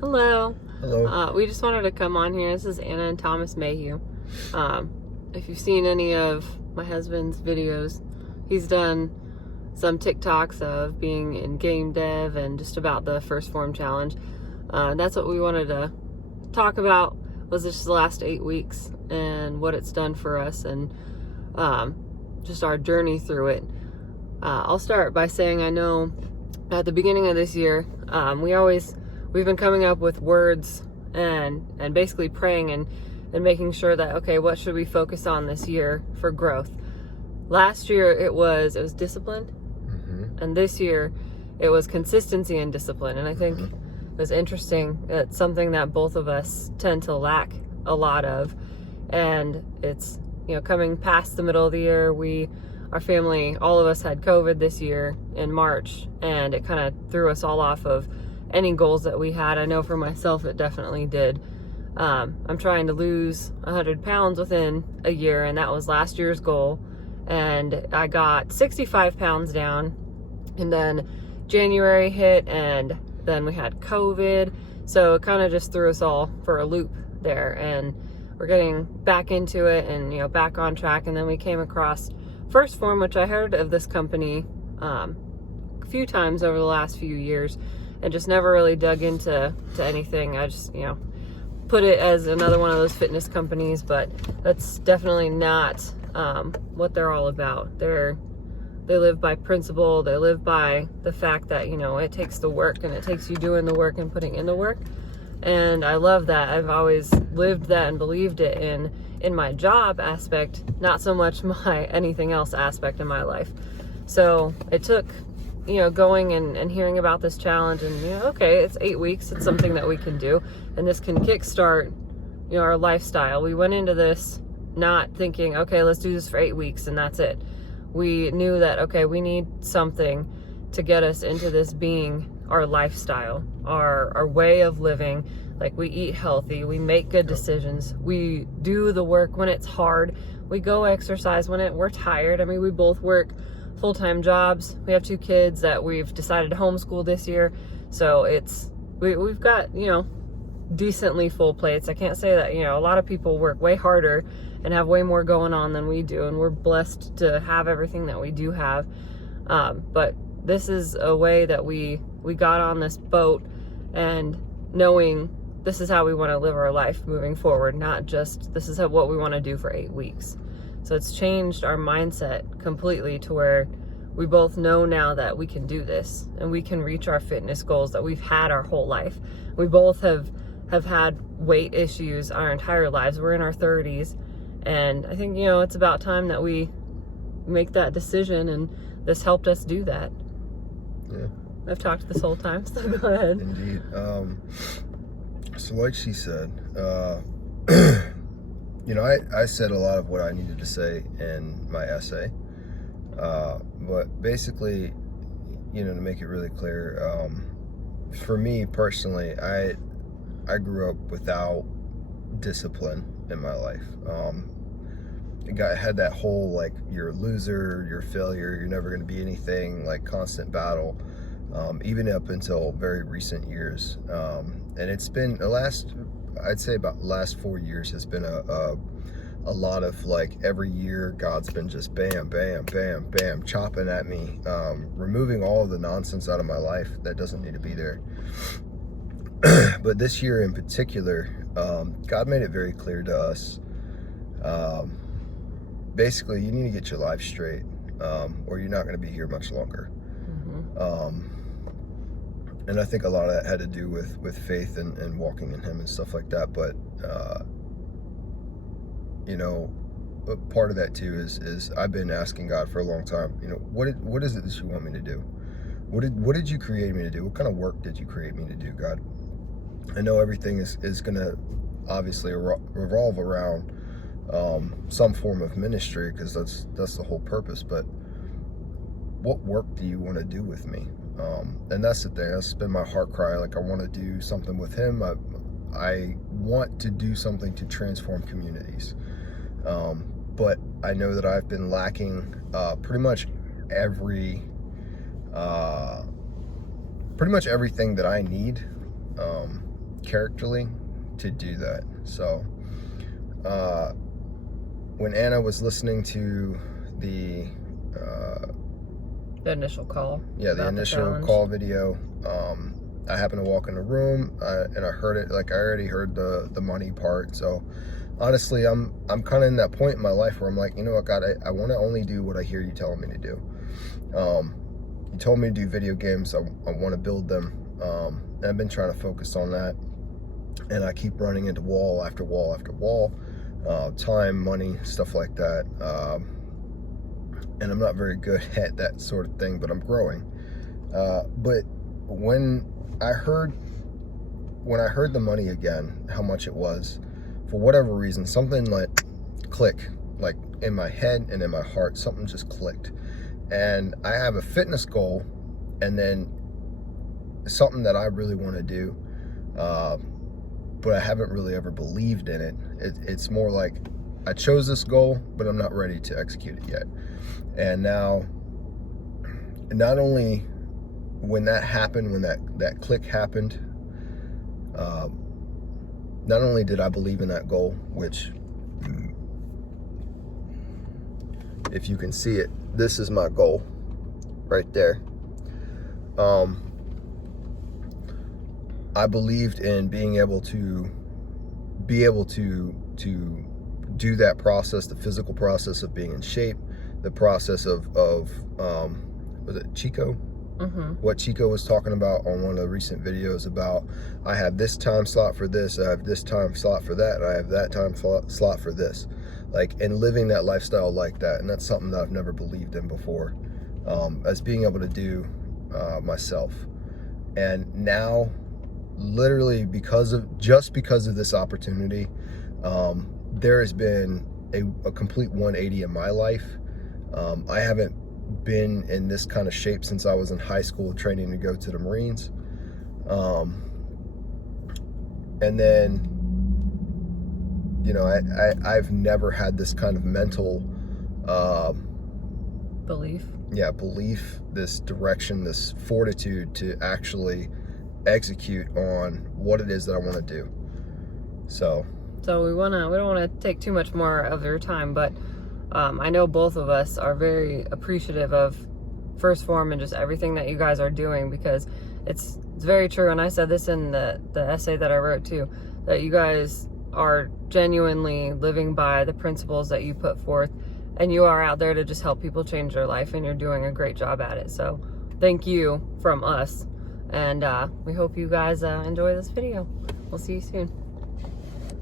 Hello. Hello. We just wanted to come on here. This is Anna and Thomas Mayhew. If you've seen any of my husband's videos, he's done some TikToks of being in game dev and just about the first Phorm challenge. That's what we wanted to talk about, was just the last 8 weeks and what it's done for us, and just our journey through it. I'll start by saying, I know at the beginning of this year, we've been coming up with words and basically praying and making sure that, okay, what should we focus on this year for growth? Last year it was discipline, and this year it was consistency and discipline. And I think it was interesting. It's something that both of us tend to lack a lot of, and it's, coming past the middle of the year, our family, all of us had COVID this year in March, and it kind of threw us all off of any goals that we had. I know for myself, it definitely did. I'm trying to lose 100 pounds within a year, and that was last year's goal. And I got 65 pounds down, and then January hit, and then we had COVID. So it kind of just threw us all for a loop there, and we're getting back into it and, back on track. And then we came across First Phorm, which I heard of this company a few times over the last few years, and just never really dug into anything. I just, put it as another one of those fitness companies, but that's definitely not what they're all about. They live by principle. They live by the fact that, it takes the work, and it takes you doing the work and putting in the work. And I love that. I've always lived that and believed it in my job aspect, not so much my anything else aspect in my life. So it took, going and hearing about this challenge, and, okay, it's 8 weeks. It's something that we can do, and this can kickstart, our lifestyle. We went into this not thinking, okay, let's do this for 8 weeks and that's it. We knew that, okay, we need something to get us into this being our lifestyle, our way of living. Like, we eat healthy, we make good decisions, we do the work when it's hard, we go exercise when we're tired. I mean, we both work full-time jobs. We have 2 kids that we've decided to homeschool this year. So we've got, decently full plates. I can't say that, a lot of people work way harder and have way more going on than we do, and we're blessed to have everything that we do have. But this is a way that we got on this boat, and knowing this is how we want to live our life moving forward, not just this is what we want to do for 8 weeks. So it's changed our mindset completely to where we both know now that we can do this and we can reach our fitness goals that we've had our whole life. We both have had weight issues our entire lives. We're in our 30s, and I think, it's about time that we make that decision, and this helped us do that. Yeah. I've talked this whole time, so go ahead. Indeed. So like she said, I said a lot of what I needed to say in my essay. But basically, to make it really clear, for me personally, I grew up without discipline in my life. Had that whole, like, you're a loser, you're a failure, you're never going to be anything, like, constant battle, even up until very recent years. And it's been I'd say about the last 4 years has been a lot of, like, every year God's been just bam, bam, bam, bam, chopping at me, removing all of the nonsense out of my life that doesn't need to be there. But this year in particular, God made it very clear to us, basically, you need to get your life straight, or you're not going to be here much longer. And I think a lot of that had to do with faith and walking in Him and stuff like that. But but part of that too is I've been asking God for a long time, what is it that you want me to do? What did you create me to do? What kind of work did you create me to do, God? I know everything is going to obviously revolve around some form of ministry, because that's the whole purpose. But what work do you want to do with me? And that's the thing. That's been my heart cry. Like, I want to do something with Him. I want to do something to transform communities. But I know that I've been lacking pretty much everything that I need characterly to do that. So when Anna was listening to the initial call. Yeah, the initial call video. I happened to walk in the room and I heard it. Like, I already heard the money part. So honestly, I'm kind of in that point in my life where I'm like, you know what, God, I want to only do what I hear you telling me to do. You told me to do video games. I want to build them. And I've been trying to focus on that. And I keep running into wall after wall after wall. Time, money, stuff like that. And I'm not very good at that sort of thing, but I'm growing. But when I heard the money again, how much it was, for whatever reason, something like click, like in my head and in my heart, something just clicked. And I have a fitness goal, and then something that I really want to do, but I haven't really ever believed in it. It's more like I chose this goal, but I'm not ready to execute it yet. And now, not only when that happened, when that click happened, not only did I believe in that goal, which, if you can see it, this is my goal right there. I believed in being able to do that process, the physical process of being in shape, the process of was it Chico? Mm-hmm. What Chico was talking about on one of the recent videos about, I have this time slot for this, I have this time slot for that, and I have that time slot for this. Like, and living that lifestyle like that. And that's something that I've never believed in before, as being able to do myself. And now, literally because of this opportunity, there has been a complete 180 in my life. I haven't been in this kind of shape since I was in high school training to go to the Marines. And then, you know, I've never had this kind of mental belief. Yeah, belief, this direction, this fortitude to actually execute on what it is that I want to do. So we don't want to take too much more of your time, but I know both of us are very appreciative of First Phorm and just everything that you guys are doing, because it's very true. And I said this in the essay that I wrote too, that you guys are genuinely living by the principles that you put forth, and you are out there to just help people change their life, and you're doing a great job at it. So thank you from us, and we hope you guys enjoy this video. We'll see you soon.